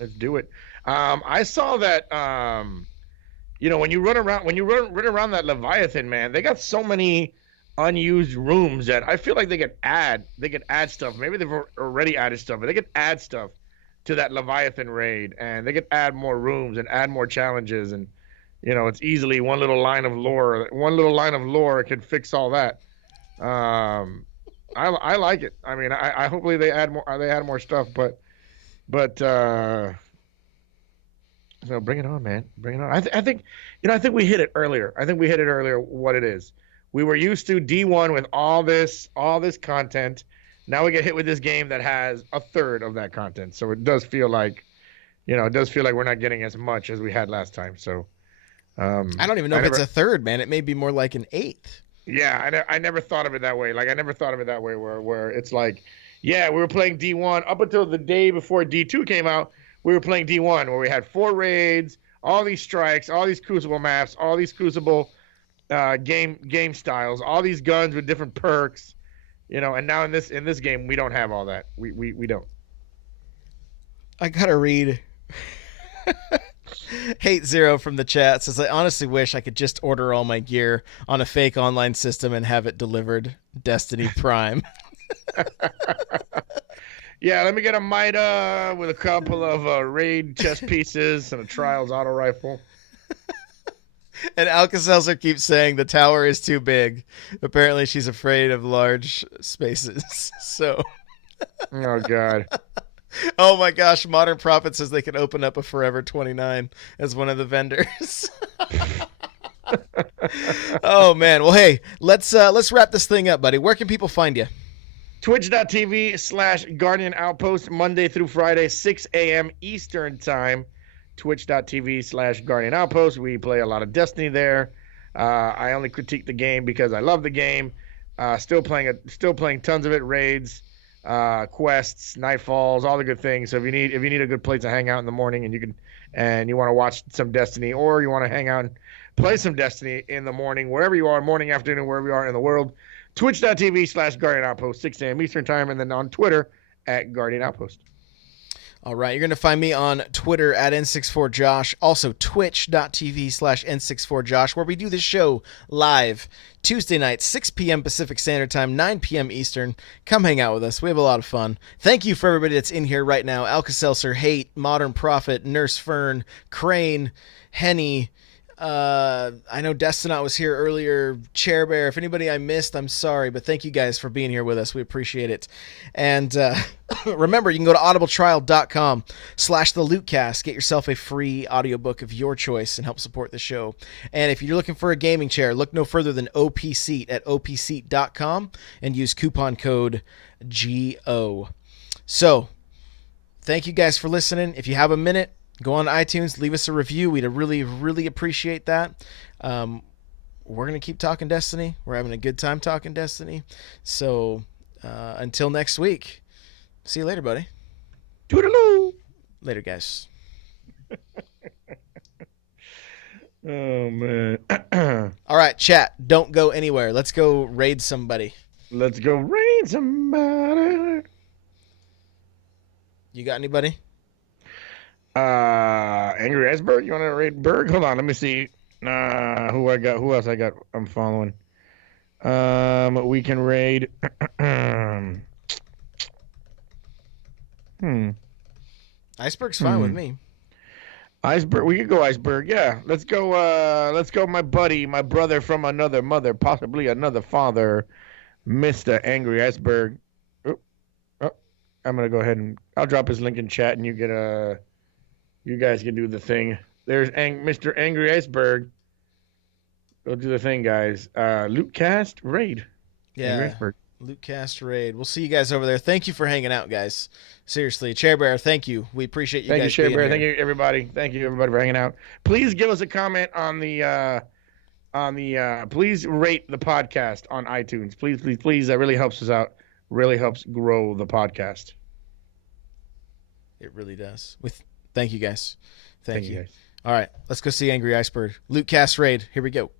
Let's do it. I saw that when you run around that Leviathan, man, they got so many unused rooms that I feel like they could add stuff. Maybe they've already added stuff, but they could add stuff to that Leviathan raid, and they could add more rooms and add more challenges, and it's easily one little line of lore could fix all that. I like it. I mean, I hopefully they add more stuff, but so bring it on, man. Bring it on. I think we hit it earlier. What it is. We were used to D1 with all this content. Now we get hit with this game that has a third of that content. So it does feel like, we're not getting as much as we had last time. So I don't even know if it's a third, man. It may be more like an eighth. Yeah, I never thought of it that way. Like, I never thought of it that way where it's like, yeah, we were playing D1 up until the day before D2 came out. We were playing D1 where we had 4 raids, all these strikes, all these Crucible maps, all these Crucible game styles, all these guns with different perks, and now in this game we don't have all that. We don't. I gotta read. Hate Zero from the chat says, I honestly wish I could just order all my gear on a fake online system and have it delivered. Destiny Prime. Yeah, let me get a Mida with a couple of raid chest pieces and a Trials auto rifle. And Alka-Seltzer keeps saying the tower is too big. Apparently she's afraid of large spaces. So. Oh, God. Oh, my gosh. Modern Prophet says they could open up a Forever 29 as one of the vendors. Oh, man. Well, hey, let's wrap this thing up, buddy. Where can people find you? Twitch.tv/Guardian Outpost, Monday through Friday, 6 a.m. Eastern Time. Twitch.tv/Guardian Outpost. We play a lot of Destiny there. I only critique the game because I love the game. Still playing tons of it. Raids, quests, nightfalls, all the good things. So if you need a good place to hang out in the morning and you want to watch some Destiny, or you want to hang out and play some Destiny in the morning, wherever you are, morning, afternoon, wherever you are in the world, Twitch.tv/Guardian Outpost, 6 a.m. Eastern Time, and then on Twitter @Guardian Outpost. All right, you're going to find me on Twitter @N64Josh, also twitch.tv/N64Josh, where we do this show live Tuesday night, 6 p.m. Pacific Standard Time, 9 p.m. Eastern. Come hang out with us. We have a lot of fun. Thank you for everybody that's in here right now. Alka-Seltzer, Hate, Modern Prophet, Nurse Fern, Crane, Henny, I know Destinot was here earlier. Chair Bear, if anybody I missed, I'm sorry, but thank you guys for being here with us. We appreciate it. And remember, you can go to audibletrial.com/thelootcast. Get yourself a free audiobook of your choice and help support the show. And if you're looking for a gaming chair, look no further than OPSeat at opseat.com and use coupon code GO. So, thank you guys for listening. If you have a minute, go on iTunes, leave us a review. We'd really, really appreciate that. We're going to keep talking Destiny. We're having a good time talking Destiny. So until next week, see you later, buddy. Toodaloo. Later, guys. Oh, man. All right, chat. Don't go anywhere. Let's go raid somebody. Let's go raid somebody. You got anybody? Angry Iceberg. You want to raid Berg? Hold on, let me see. Who I got? Who else I got? I'm following. We can raid. Iceberg's fine with me. Iceberg. We could go Iceberg. Yeah, let's go. Let's go. My buddy, my brother from another mother, possibly another father, Mr. Angry Iceberg. I'm gonna go ahead and I'll drop his link in chat, and you guys can do the thing. There's Mr. Angry Iceberg. Go do the thing, guys. Lootcast raid. Yeah. Lootcast raid. We'll see you guys over there. Thank you for hanging out, guys. Seriously, Chair Bear, thank you. We appreciate you guys. Thank you, Chair Bear. Here. Thank you, everybody. Thank you, everybody, for hanging out. Please give us a comment on the. Please rate the podcast on iTunes. Please, please, please. That really helps us out. Really helps grow the podcast. It really does. Thank you, guys. Thank you. Guys. All right, let's go see Angry Iceberg. Lootcast raid. Here we go.